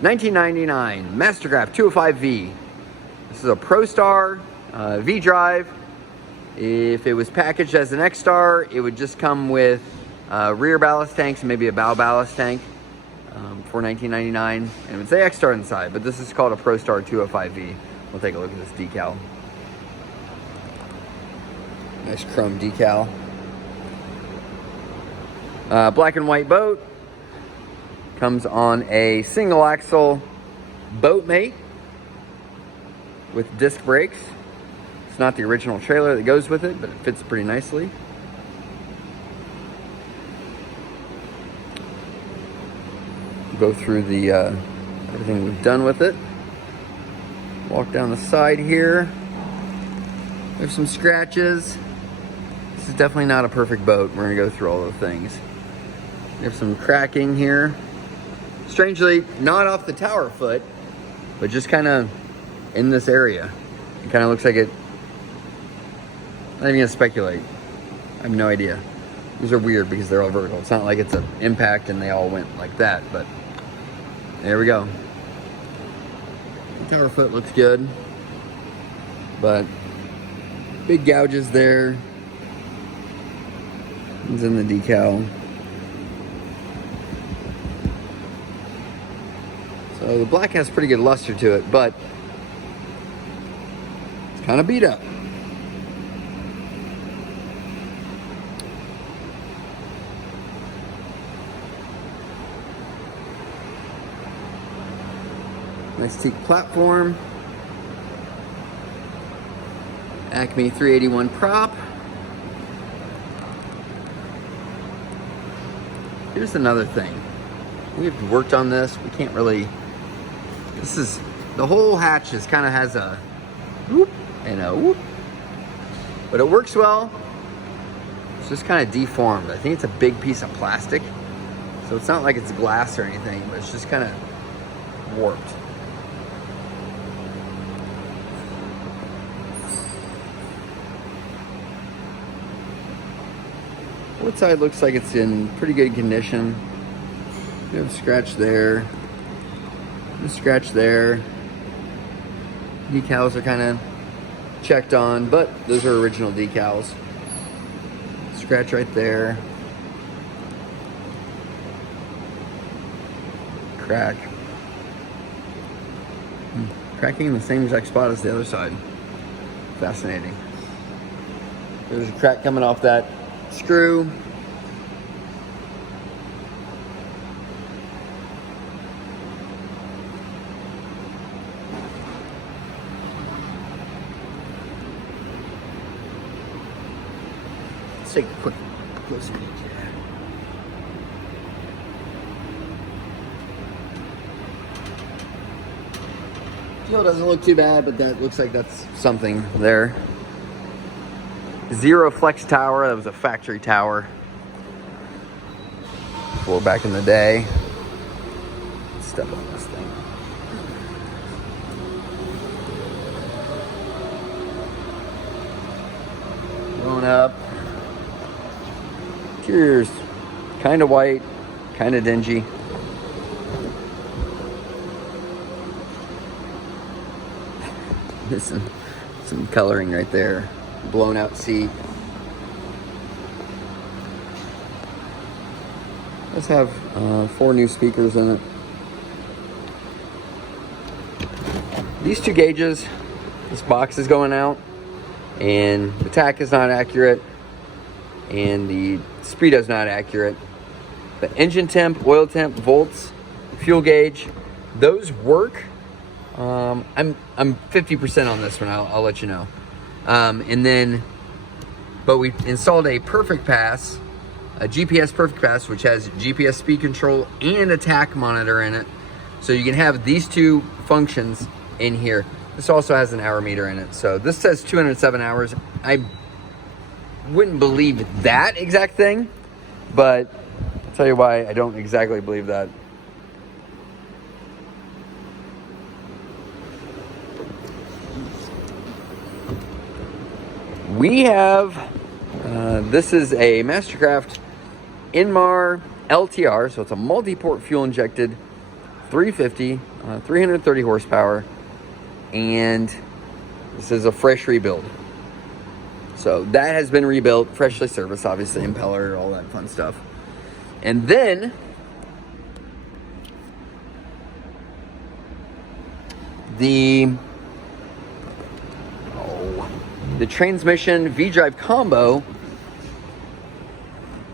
1999 MasterCraft 205V. This is a ProStar V drive. If it was packaged as an X-Star, it would just come with rear ballast tanks and maybe a bow ballast tank for $19.99, and it would say X-Star inside, but this is called a ProStar 205V. We'll take a look at this decal. Nice chrome decal. Black and white boat. Comes on a single axle boat mate with disc brakes. It's not the original trailer that goes with it, but it fits pretty nicely. Go through the everything we've done with it. Walk down the side here. There's some scratches. This is definitely not a perfect boat. We're gonna go through all those things. There's some cracking here. Strangely, not off the tower foot, but just kind of in this area. It kind of looks like it. I'm not even gonna speculate. I have no idea. These are weird because they're all vertical. It's not like it's an impact and they all went like that, but there we go. The tower foot looks good, but big gouges there. It's in the decal. So the black has pretty good luster to it, but it's kind of beat up. Nice teak platform. Acme 381 prop. Here's another thing. We've worked on this. We can't really. This is the whole hatch is kind of has a whoop and a whoop, but it works well. It's just kind of deformed. I think it's a big piece of plastic, so it's not like it's glass or anything, but it's just kind of warped. Wood side looks like it's in pretty good condition. You have a scratch there, a scratch there. Decals are kind of checked on, but those are original decals. Scratch right there. Crack. Cracking in the same exact spot as the other side. Fascinating. There's a crack coming off that screw. Let's take a quick closer look here. Fuel doesn't look too bad, but that looks like that's something there. Zero flex tower. That was a factory tower before back in the day. Let's step on this thing. Blown up. Interior's kind of white, kind of dingy. There's some coloring right there. Blown out seat. Let's have 4 new speakers in it. These 2 gauges, this box is going out, and the tack is not accurate, and the speedo's not accurate. The engine temp, oil temp, volts, fuel gauge, those work. I'm 50% on this one. I'll let you know. But we installed a Perfect Pass, a GPS Perfect Pass, which has GPS speed control and a tack monitor in it. So you can have these 2 functions in here. This also has an hour meter in it. So this says 207 hours. I wouldn't believe that exact thing, but I'll tell you why I don't exactly believe that. We have, this is a MasterCraft Inmar LTR, so it's a multi-port fuel injected 350, 330 horsepower, and this is a fresh rebuild. So that has been rebuilt, freshly serviced, obviously, impeller, all that fun stuff. And then the transmission V-drive combo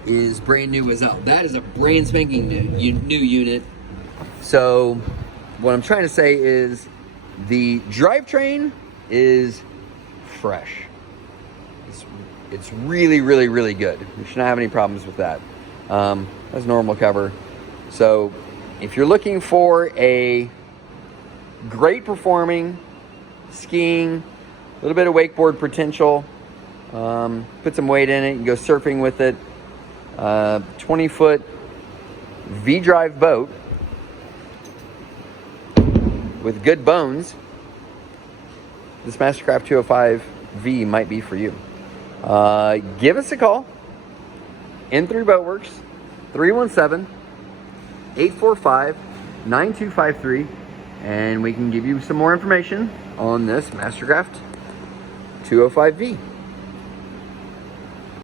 is brand new as well. That is a brand spanking new unit. So what I'm trying to say is the drivetrain is fresh. It's really, really, really good. You should not have any problems with that. That's normal cover. So if you're looking for a great performing skiing, a little bit of wakeboard potential, put some weight in it, you can go surfing with it, 20-foot V-drive boat with good bones, this MasterCraft 205V might be for you. Give us a call. N3 Boatworks, 317-845-9253, and we can give you some more information on this MasterCraft 205V.